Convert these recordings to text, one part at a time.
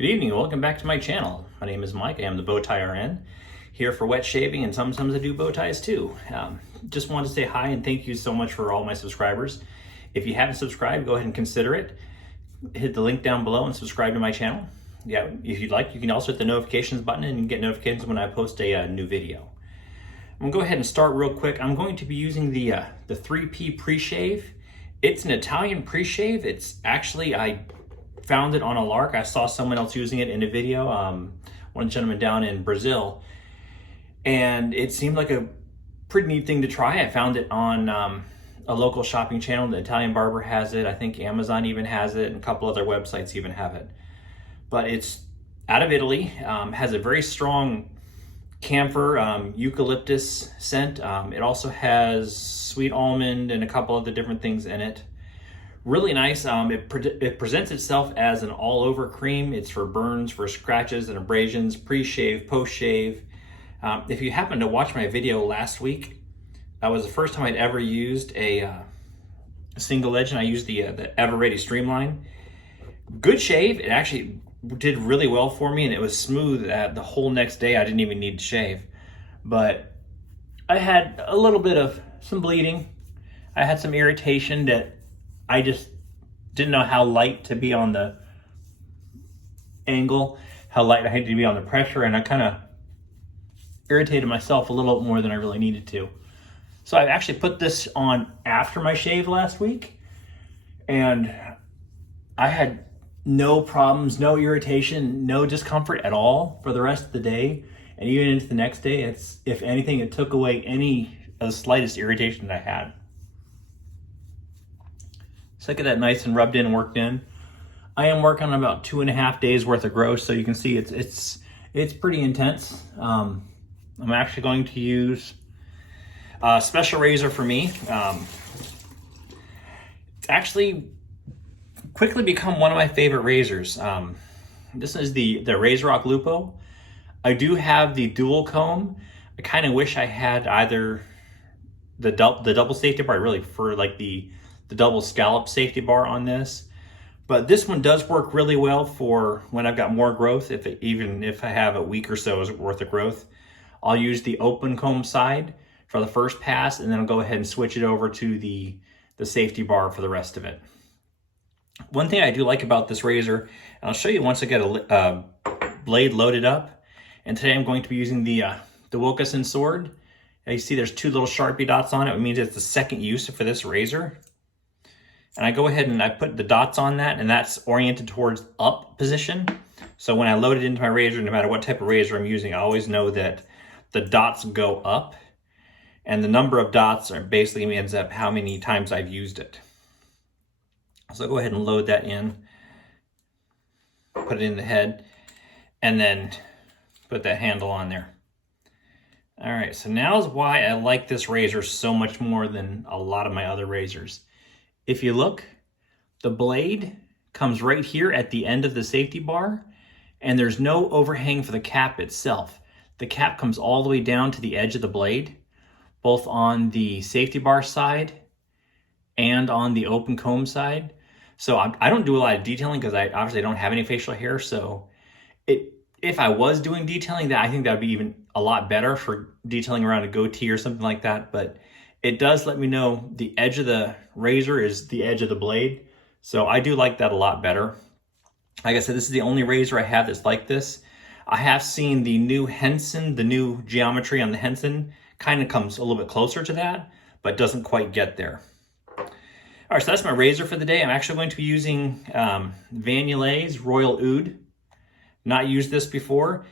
Good evening, welcome back to my channel. My name is Mike, I am the Bowtie RN, here for wet shaving, and sometimes I do bow ties too. Just wanted to say hi and thank you so much for all my subscribers. If you haven't subscribed, go ahead and consider it. Hit the link down below and subscribe to my channel. Yeah, if you'd like, you can also hit the notifications button and get notifications when I post a new video. I'm gonna go ahead and start real quick. I'm going to be using the 3P pre-shave. It's an Italian pre-shave. It's actually, I found it on a lark. I saw someone else using it in a video, one gentleman down in Brazil, and it seemed like a pretty neat thing to try. I found it on a local shopping channel. The Italian Barber has it. I think Amazon even has it, and a couple other websites even have it. But it's out of Italy, has a very strong camphor, eucalyptus scent. It also has sweet almond and a couple other different things in it. Really nice. It presents itself as an all-over cream. It's for burns, for scratches and abrasions, pre-shave, post-shave. If you happen to watch my video last week, that was the first time I'd ever used a single edge, and I used the Ever Ready Streamline. Good shave. It actually did really well for me, and it was smooth the whole next day. I didn't even need to shave. But I had a little bit of some bleeding. I had some irritation that I just didn't know how light to be on the angle, how light I had to be on the pressure, and I kind of irritated myself a little more than I really needed to. So I actually put this on after my shave last week, and I had no problems, no irritation, no discomfort at all for the rest of the day. And even into the next day, if anything, it took away any of the slightest irritation that I had. So look at that, nice and rubbed in and worked in. I am working on about 2.5 days worth of growth, so you can see it's pretty intense. I'm actually going to use a special razor for me. It's actually quickly become one of my favorite razors. This is the Razorock Lupo. I do have the dual comb. I kind of wish I had either the double safety bar. I really prefer like the double scallop safety bar on this, but this one does work really well for when I've got more growth. Even if I have a week or so's worth of growth, I'll use the open comb side for the first pass, and then I'll go ahead and switch it over to the safety bar for the rest of it. One thing I do like about this razor, and I'll show you once I get a blade loaded up, and today I'm going to be using the Wilkinson sword. Now you see there's 2 little Sharpie dots on it. It means it's the second use for this razor. And I go ahead and I put the dots on that, and that's oriented towards up position. So when I load it into my razor, no matter what type of razor I'm using, I always know that the dots go up, and the number of dots are basically ends up how many times I've used it. So I'll go ahead and load that in, put it in the head, and then put that handle on there. All right, so now is why I like this razor so much more than a lot of my other razors. If you look, the blade comes right here at the end of the safety bar, and there's no overhang for the cap itself. The cap comes all the way down to the edge of the blade, both on the safety bar side and on the open comb side. So I don't do a lot of detailing because I obviously don't have any facial hair. So if I was doing detailing, I think that would be even a lot better for detailing around a goatee or something like that. But it does let me know the edge of the razor is the edge of the blade. So I do like that a lot better. Like I said, this is the only razor I have that's like this. I have seen the new Henson, the new geometry on the Henson kind of comes a little bit closer to that, but doesn't quite get there. All right, so that's my razor for the day. I'm actually going to be using Vanillet's Royal Oud. Not used this before.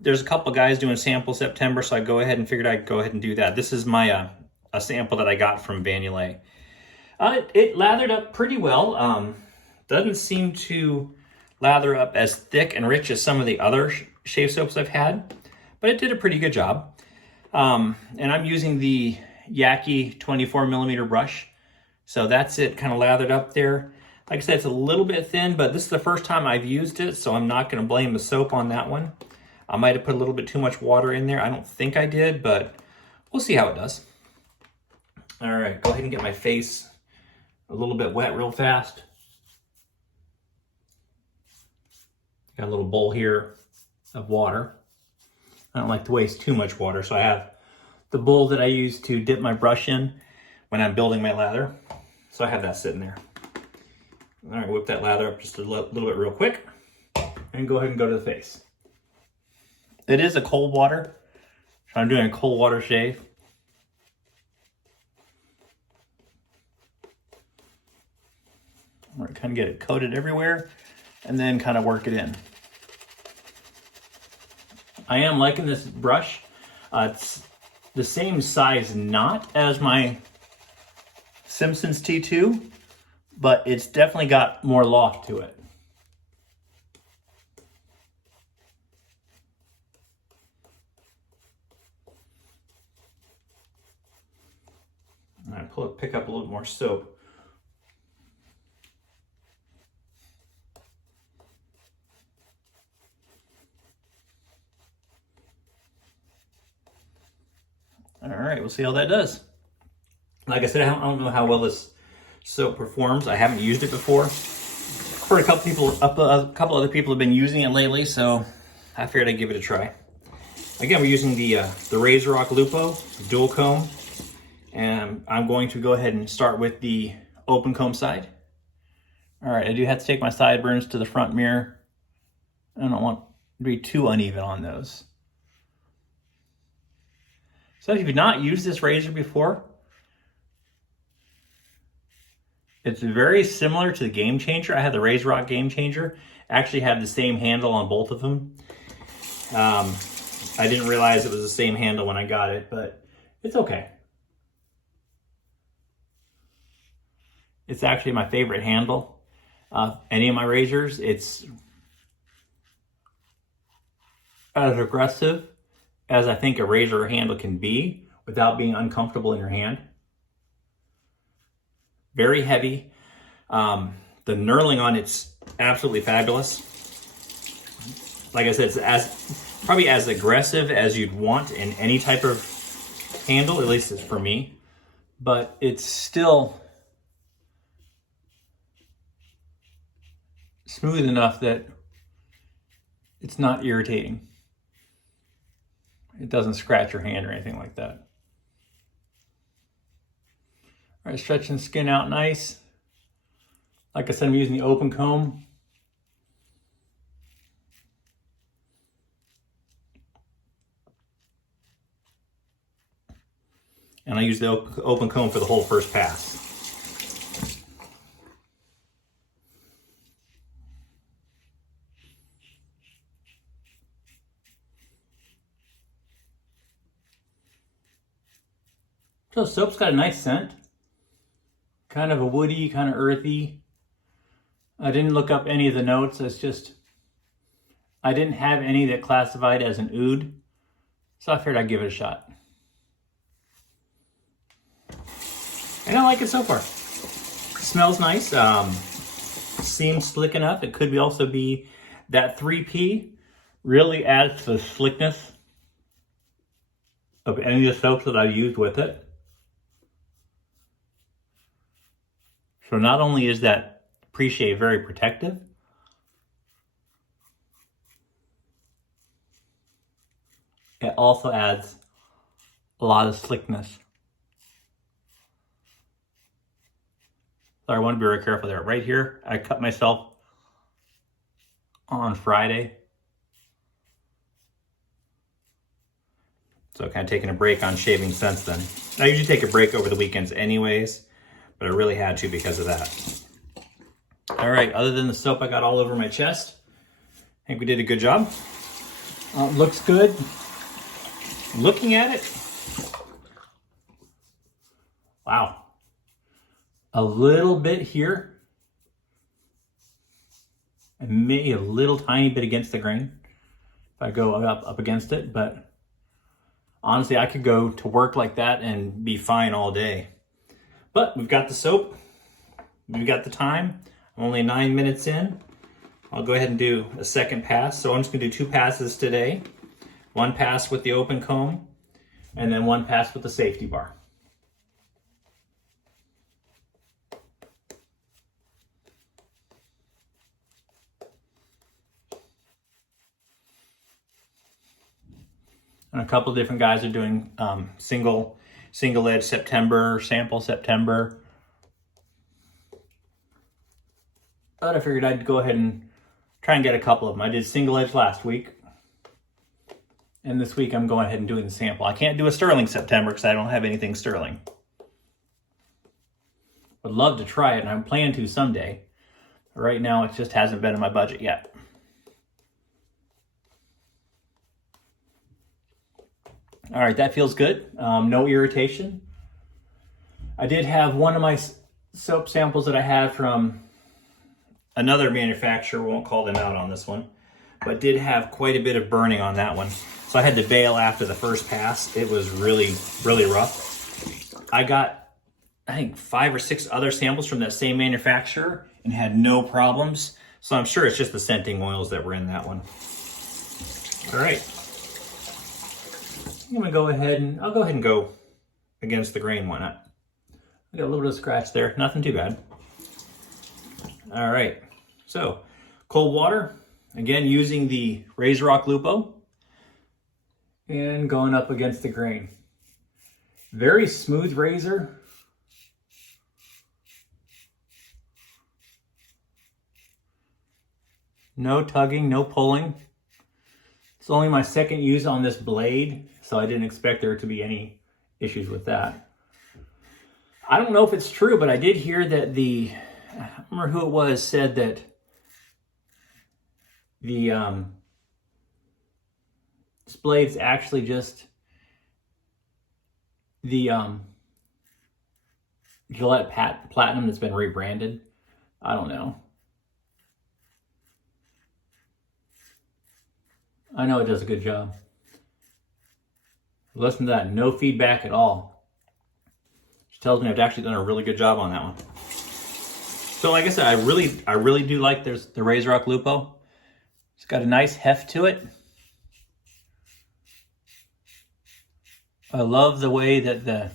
There's a couple guys doing sample September, so I go ahead and figured I'd go ahead and do that. This is my a sample that I got from Vanillet. It lathered up pretty well. Doesn't seem to lather up as thick and rich as some of the other shave soaps I've had, but it did a pretty good job. And I'm using the Yaki 24mm brush. So that's it, kind of lathered up there. Like I said, it's a little bit thin, but this is the first time I've used it, so I'm not going to blame the soap on that one. I might have put a little bit too much water in there. I don't think I did, but we'll see how it does. All right, go ahead and get my face a little bit wet real fast. Got a little bowl here of water. I don't like to waste too much water, so I have the bowl that I use to dip my brush in when I'm building my lather. So I have that sitting there. All right, whip that lather up just a little bit real quick and go ahead and go to the face. It is a cold water, so I'm doing a cold water shave. I'm gonna kind of get it coated everywhere and then kind of work it in. I am liking this brush. It's the same size knot as my Simpsons T2, but it's definitely got more loft to it. And I pick up a little more soap. All right, we'll see how that does. Like I said, I don't know how well this soap performs. I haven't used it before. I've heard a couple other people have been using it lately, so I figured I'd give it a try. Again, we're using the Razorock Lupo dual comb, and I'm going to go ahead and start with the open comb side. All right, I do have to take my sideburns to the front mirror. I don't want to be too uneven on those. So if you've not used this razor before, it's very similar to the Game Changer. I have the Razorock Game Changer. I actually have the same handle on both of them. I didn't realize it was the same handle when I got it, but it's okay. It's actually my favorite handle. Any of my razors, it's as aggressive as I think a razor handle can be without being uncomfortable in your hand. Very heavy. The knurling on it's absolutely fabulous. Like I said, it's probably as aggressive as you'd want in any type of handle, at least it's for me. But it's still smooth enough that it's not irritating. It doesn't scratch your hand or anything like that. All right, stretching the skin out nice. Like I said, I'm using the open comb. And I use the open comb for the whole first pass. So the soap's got a nice scent. Kind of a woody, kind of earthy. I didn't look up any of the notes. It's just, I didn't have any that classified as an oud. So I figured I'd give it a shot. And I like it so far. It smells nice. Seems slick enough. It could also be that 3P really adds to the slickness of any of the soaps that I've used with it. So not only is that pre-shave very protective, it also adds a lot of slickness. So I want to be very careful there. Right here, I cut myself on Friday. So kind of taking a break on shaving since then. I usually take a break over the weekends anyways, but I really had to because of that. All right, other than the soap I got all over my chest, I think we did a good job. Looks good. Looking at it, wow. A little bit here, and maybe a little tiny bit against the grain if I go up against it, but honestly, I could go to work like that and be fine all day. But we've got the soap, we've got the time. I'm only 9 minutes in. I'll go ahead and do a second pass. So I'm just gonna do 2 passes today. 1 pass with the open comb, and then 1 pass with the safety bar. And a couple different guys are doing single edge September, sample September. But I figured I'd go ahead and try and get a couple of them. I did single edge last week. And this week I'm going ahead and doing the sample. I can't do a sterling September because I don't have anything sterling. Would love to try it, and I'm planning to someday. Right now it just hasn't been in my budget yet. All right, that feels good. No irritation. I did have one of my soap samples that I had from another manufacturer, won't call them out on this one, but did have quite a bit of burning on that one. So I had to bail after the first pass. It was really, really rough. I got, I think, 5 or 6 other samples from that same manufacturer and had no problems. So I'm sure it's just the scenting oils that were in that one. All right. I'm gonna go ahead and go against the grain one. I got a little bit of scratch there, nothing too bad. All right, so cold water, again using the Razorock Lupo and going up against the grain. Very smooth razor. No tugging, no pulling. It's only my second use on this blade, so I didn't expect there to be any issues with that. I don't know if it's true, but I did hear that I don't remember who it was, said that this blade's actually just the Gillette Platinum that's been rebranded. I don't know. I know it does a good job. Listen to that, no feedback at all. Which tells me I've actually done a really good job on that one. So like I said, I really do like the Razorock Lupo. It's got a nice heft to it. I love the way that the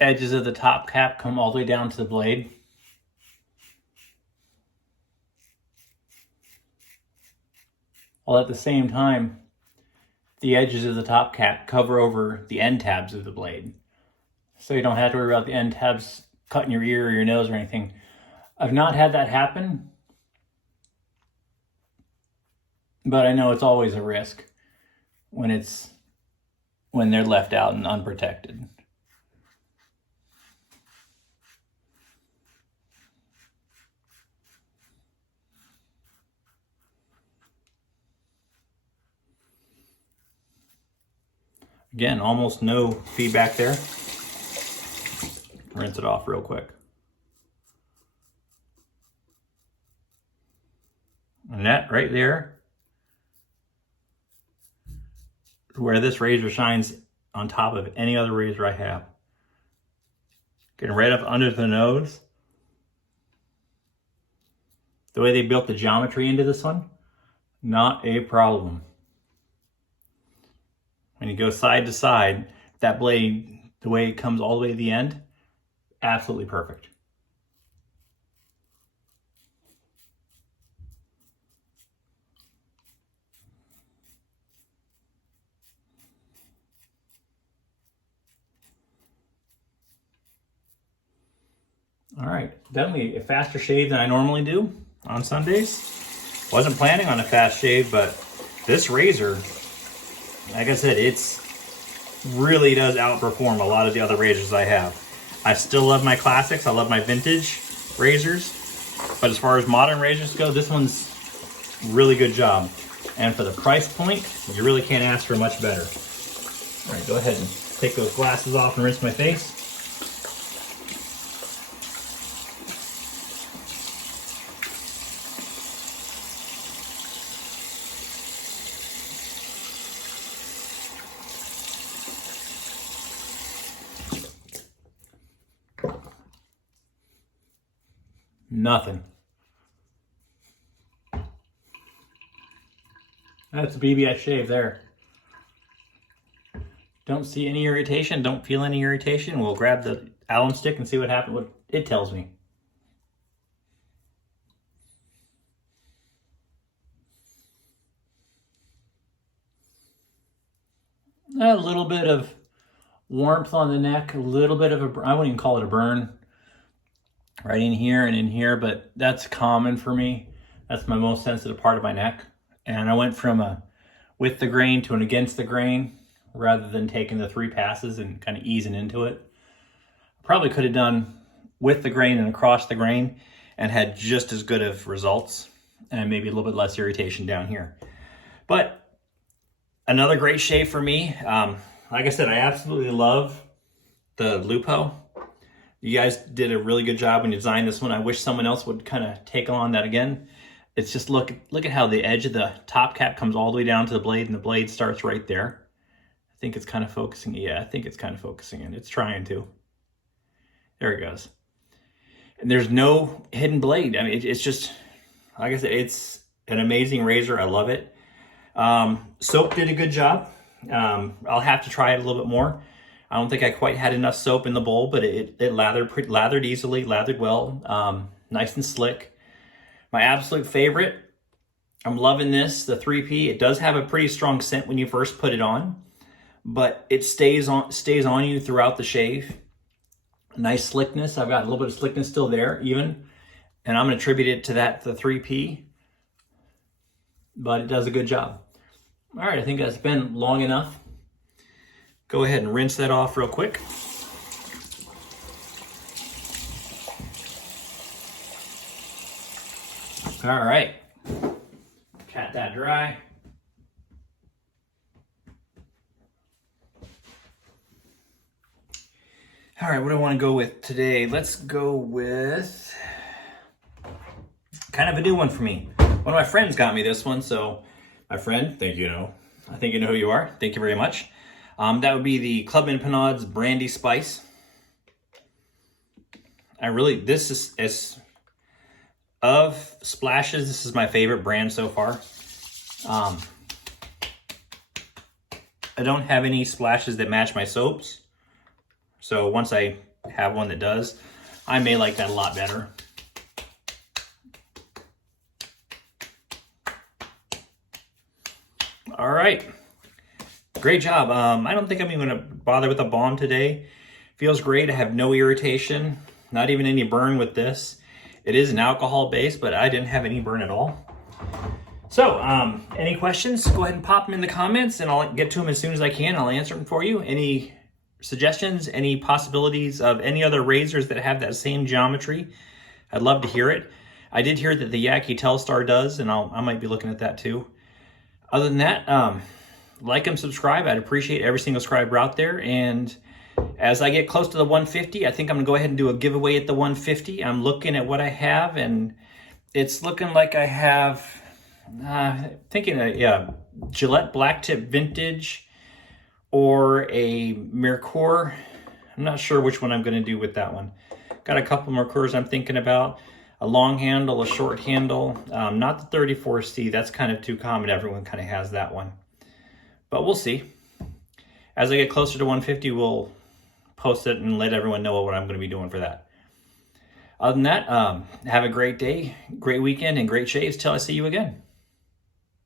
edges of the top cap come all the way down to the blade. While at the same time, the edges of the top cap cover over the end tabs of the blade. So you don't have to worry about the end tabs cutting your ear or your nose or anything. I've not had that happen, but I know it's always a risk when they're left out and unprotected. Again, almost no feedback there. Rinse it off real quick. And that right there, where this razor shines on top of any other razor I have. Getting right up under the nose. The way they built the geometry into this one, not a problem. When you go side to side, that blade, the way it comes all the way to the end, absolutely perfect. All right, definitely a faster shave than I normally do on Sundays. Wasn't planning on a fast shave, but this razor, like I said, it's really does outperform a lot of the other razors I have. I still love my classics. I love my vintage razors. But as far as modern razors go, this one's really good job. And for the price point, you really can't ask for much better. All right, go ahead and take those glasses off and rinse my face. Nothing. That's a BBS shave there. Don't see any irritation, don't feel any irritation. We'll grab the alum stick and see what happens, what it tells me. A little bit of warmth on the neck, a little bit of I wouldn't even call it a burn right in here and in here, but that's common for me. That's my most sensitive part of my neck. And I went from a with the grain to an against the grain rather than taking the 3 passes and kind of easing into it. Probably could have done with the grain and across the grain and had just as good of results and maybe a little bit less irritation down here. But another great shave for me. Like I said, I absolutely love the Lupo. You guys did a really good job when you designed this one. I wish someone else would kind of take on that again. It's just look at how the edge of the top cap comes all the way down to the blade and the blade starts right there. I think it's kind of focusing. Yeah, I think it's kind of focusing in. It's trying to. There it goes. And there's no hidden blade. I mean, it's just, like I said, it's an amazing razor. I love it. Soap did a good job. I'll have to try it a little bit more. I don't think I quite had enough soap in the bowl, but it lathered easily, lathered well, nice and slick. My absolute favorite, I'm loving this, the 3P. It does have a pretty strong scent when you first put it on, but it stays on you throughout the shave. Nice slickness. I've got a little bit of slickness still there, even, and I'm going to attribute it to the 3P, but it does a good job. All right, I think that's been long enough. Go ahead and rinse that off real quick. All right, cat that dry. All right, what do I want to go with today? Let's go with kind of a new one for me. One of my friends got me this one, so my friend, I think you know who you are. Thank you very much. That would be the Club and Panad's Brandy Spice. This is, as of splashes, this is my favorite brand so far. I don't have any splashes that match my soaps. So once I have one that does, I may like that a lot better. All right, great job. I don't think I'm even gonna bother with a balm today. Feels great. I have no irritation, not even any burn with this. It is an alcohol base, but I didn't have any burn at all. So, any questions, go ahead and pop them in the comments and I'll get to them as soon as I can. I'll answer them for you. Any suggestions, any possibilities of any other razors that have that same geometry? I'd love to hear it. I did hear that the Yaki Telstar does, and I might be looking at that too. Other than that, like and subscribe. I'd appreciate every single subscriber out there. And as I get close to the 150, I think I'm gonna go ahead and do a giveaway at the 150. I'm looking at what I have, and it's looking like I have, Gillette Black Tip Vintage or a Mercure. I'm not sure which one I'm gonna do with that one. Got a couple Mercures I'm thinking about. A long handle, a short handle, not the 34C. That's kind of too common. Everyone kind of has that one. But we'll see. As I get closer to 150, we'll post it and let everyone know what I'm going to be doing for that. Other than that, have a great day, great weekend, and great shaves till I see you again.